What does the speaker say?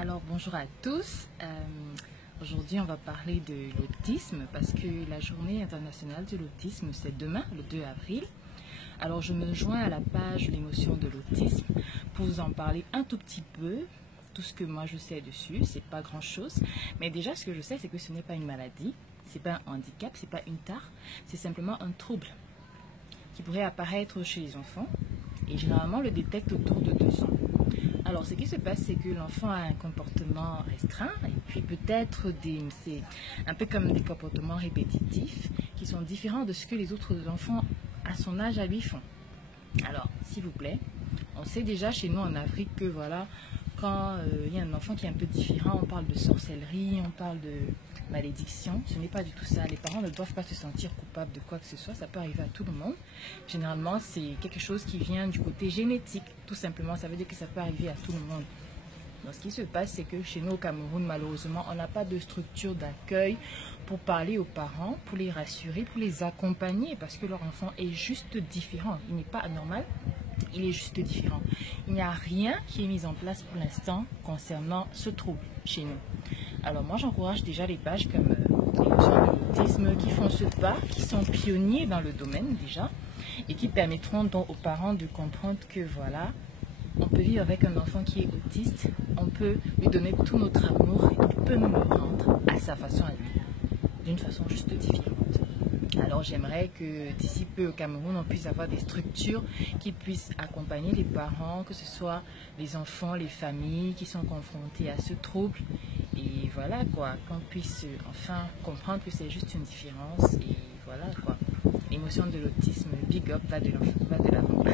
Alors bonjour à tous. Aujourd'hui on va parler de l'autisme parce que la journée internationale de l'autisme c'est demain, le 2 avril. Alors je me joins à la page L'émotion de l'autisme pour vous en parler un tout petit peu. Tout ce que moi je sais dessus, c'est pas grand chose. Mais déjà ce que je sais c'est que ce n'est pas une maladie, c'est pas un handicap, c'est pas une tare, c'est simplement un trouble qui pourrait apparaître chez les enfants et généralement le détecte autour de 2 ans. Alors, ce qui se passe, c'est que l'enfant a un comportement restreint et puis peut-être c'est un peu comme des comportements répétitifs qui sont différents de ce que les autres enfants à son âge à lui font. Alors, s'il vous plaît, on sait déjà chez nous en Afrique que voilà, quand il y a un enfant qui est un peu différent, on parle de sorcellerie, on parle de malédiction. Ce n'est pas du tout ça. Les parents ne doivent pas se sentir coupables de quoi que ce soit. Ça peut arriver à tout le monde. Généralement, c'est quelque chose qui vient du côté génétique. Tout simplement, ça veut dire que ça peut arriver à tout le monde. Donc, ce qui se passe, c'est que chez nous au Cameroun, malheureusement, on n'a pas de structure d'accueil pour parler aux parents, pour les rassurer, pour les accompagner, parce que leur enfant est juste différent. Il n'est pas anormal, il est juste différent. Il n'y a rien qui est mis en place pour l'instant concernant ce trouble chez nous. Alors moi, j'encourage déjà les pages comme L'émotion de l'autisme qui font ce pas, qui sont pionniers dans le domaine déjà, et qui permettront donc aux parents de comprendre que voilà, on peut vivre avec un enfant qui est autiste, on peut lui donner tout notre amour, il peut nous le rendre à sa façon à lui, d'une façon juste différente. Alors j'aimerais que d'ici peu au Cameroun, on puisse avoir des structures qui puissent accompagner les parents, que ce soit les enfants, les familles qui sont confrontés à ce trouble. Et voilà quoi, qu'on puisse enfin comprendre que c'est juste une différence. Et voilà quoi, l'émotion de l'autisme, big up, va de l'avant.